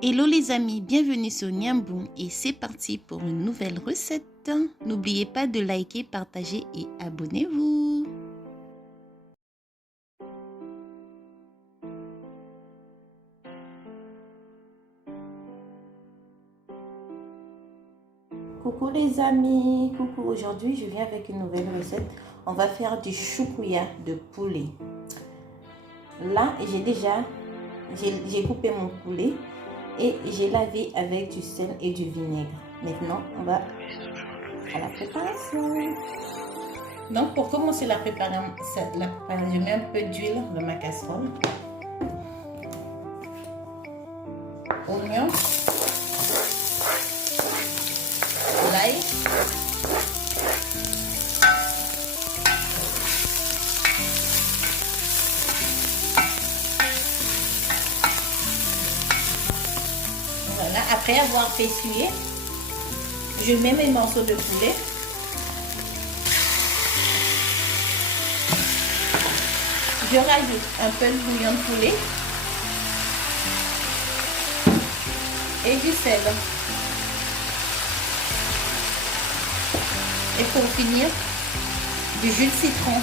Hello les amis, bienvenue sur Niamboum et c'est parti pour une nouvelle recette. N'oubliez pas de liker, partager et abonnez-vous. Coucou les amis, coucou, aujourd'hui je viens avec une nouvelle recette. On va faire du choukouya de poulet. Là j'ai coupé mon poulet et j'ai lavé avec du sel et du vinaigre. Maintenant on va à la préparation. Donc pour commencer la préparation, je mets un peu d'huile dans ma casserole. Oignon, l'ail, voilà. Après avoir fait cuire, je mets mes morceaux de poulet. Je rajoute un peu de bouillon de poulet et du sel. Et pour finir, du jus de citron.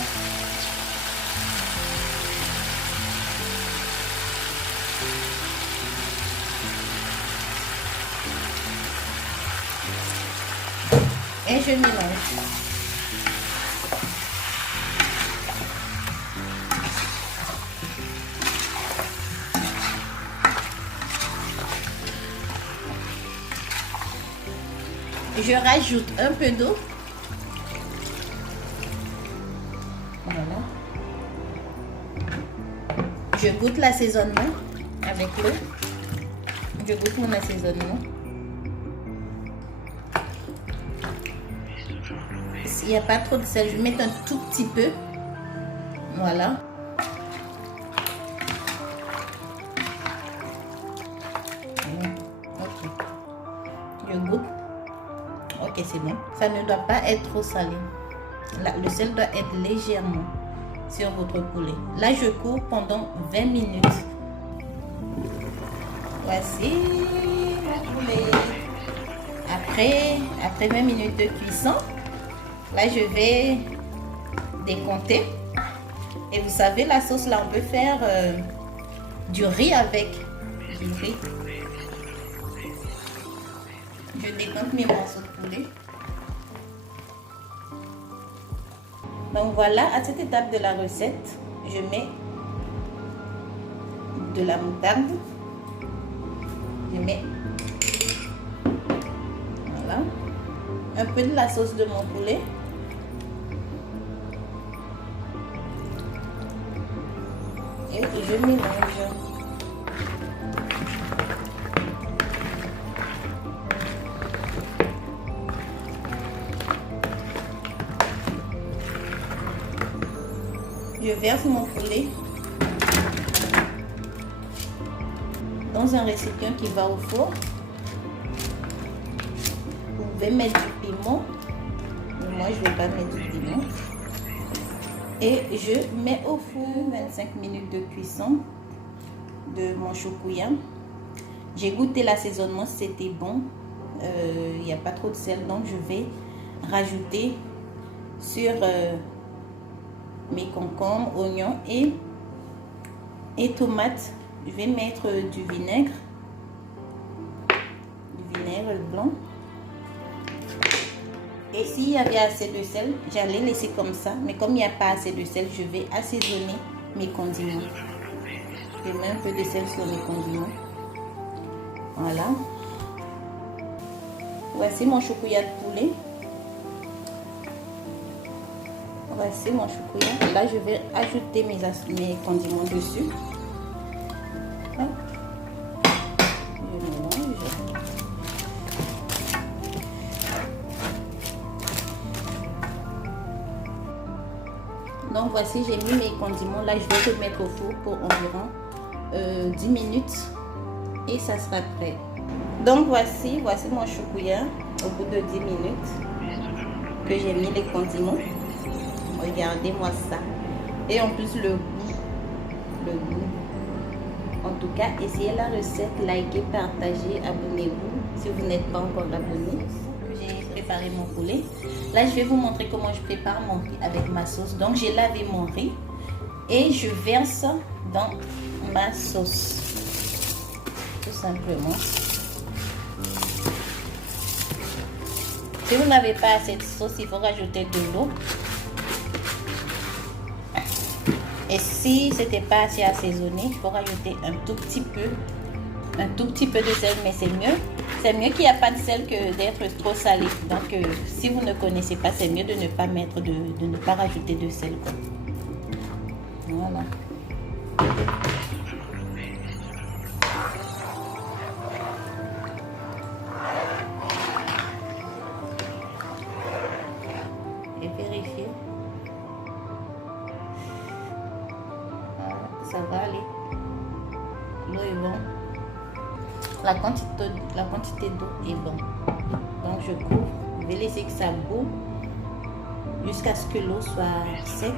Et je mélange. Je rajoute un peu d'eau. Voilà. Je goûte l'assaisonnement avec l'eau. Je goûte mon assaisonnement. S'il n'y a pas trop de sel, je vais mettre un tout petit peu. Voilà. Ok. Je goûte. Ok, c'est bon. Ça ne doit pas être trop salé. Là, le sel doit être légèrement sur votre poulet. Là, je cours pendant 20 minutes. Voici mon poulet. Après 20 minutes de cuisson, là, je vais décompter. Et vous savez, la sauce, là, on peut faire du riz avec. Du riz. Je décompte mes morceaux de poulet. Donc voilà, à cette étape de la recette, je mets de la moutarde. Je mets voilà, un peu de la sauce de mon poulet. Et je mélange. Je verse mon poulet dans un récipient qui va au four. Vous pouvez mettre du piment, mais moi je ne vais pas mettre du piment. Et je mets au four 25 minutes de cuisson de mon choukouya. J'ai goûté l'assaisonnement, c'était bon. Il n'y a pas trop de sel, donc je vais rajouter sur mes concombres, oignons et tomates. Je vais mettre du vinaigre blanc. Et s'il y avait assez de sel, j'allais laisser comme ça. Mais comme il n'y a pas assez de sel, je vais assaisonner mes condiments. Je mets un peu de sel sur mes condiments. Voilà. Voici mon choukouya de poulet. Voici mon choukouya. Là, je vais ajouter mes condiments dessus. Hop. Je mélange. Donc voici, j'ai mis mes condiments. Là, je vais le mettre au four pour environ 10 minutes et ça sera prêt. Donc voici mon choukouya au bout de 10 minutes que j'ai mis les condiments. Regardez-moi ça. Et en plus le goût. En tout cas, essayez la recette, likez, partagez, abonnez-vous si vous n'êtes pas encore abonné. J'ai préparé mon poulet. Là, je vais vous montrer comment je prépare mon riz avec ma sauce. Donc, j'ai lavé mon riz et je verse dans ma sauce. Tout simplement. Si vous n'avez pas assez de sauce, il faut rajouter de l'eau. Et si c'était pas assez assaisonné, il faut rajouter un tout petit peu de sel, mais c'est mieux. C'est mieux qu'il n'y a pas de sel que d'être trop salé. Donc, si vous ne connaissez pas, c'est mieux de ne pas mettre de ne pas rajouter de sel, quoi. Voilà. Et vérifier. Ça va aller. L'eau est bonne. La quantité d'eau est bonne. Donc je couvre. Je vais laisser que ça boue jusqu'à ce que l'eau soit sec.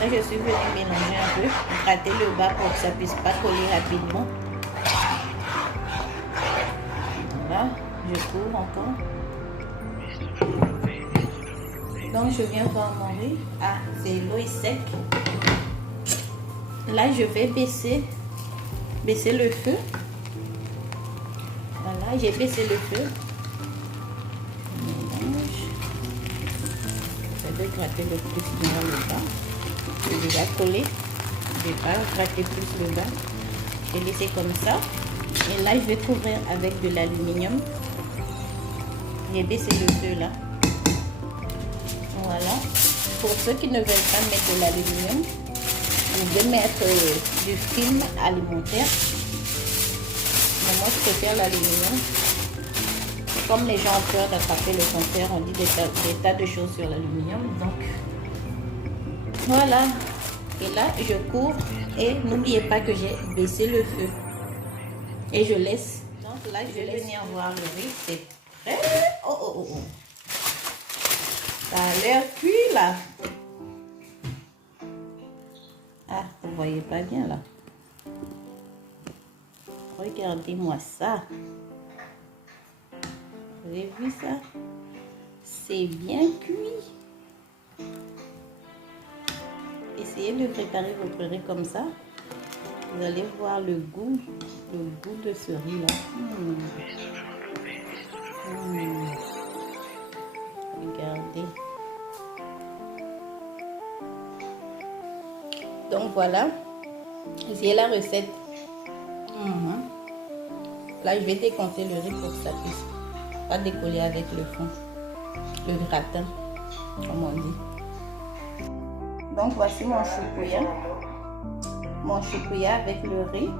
Là je suis venue mélanger un peu, gratter le bas pour que ça puisse pas coller rapidement. Voilà, je couvre encore. Donc je viens voir mon riz. Ah, c'est l'eau est sec. Là je vais baisser le feu. Voilà, j'ai baissé le feu. Je mélange. Je vais gratter le plus bien le bas. Je vais coller. Je vais pas gratter plus le bas. Je vais laisser comme ça. Et là je vais couvrir avec de l'aluminium. J'ai baissé le feu là. Voilà. Pour ceux qui ne veulent pas mettre de l'aluminium, vous pouvez mettre du film alimentaire. Mais moi, je préfère l'aluminium. Comme les gens ont peur d'attraper le cancer, on dit des tas de choses sur l'aluminium. Donc, voilà. Et là, je couvre. Et n'oubliez pas que j'ai baissé le feu. Et je laisse. Donc là, je vais venir voir le riz. C'est prêt. Oh, oh, oh, oh. Ça a l'air cuit là. Ah, vous voyez pas bien là. Regardez-moi ça. Vous avez vu ça? C'est bien cuit. Essayez de préparer votre riz comme ça. Vous allez voir le goût de ce riz là. Regardez. Donc voilà, essayez la recette. Là, je vais décompter le riz pour que ça puisse pas décoller avec le fond, le gratin, comme on dit. Donc voici mon choukouya avec le riz.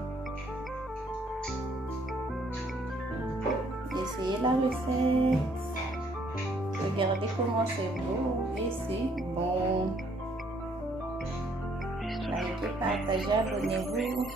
Essayez la recette. Regardez comment c'est beau et c'est bon. Likez, partagez, abonnez-vous.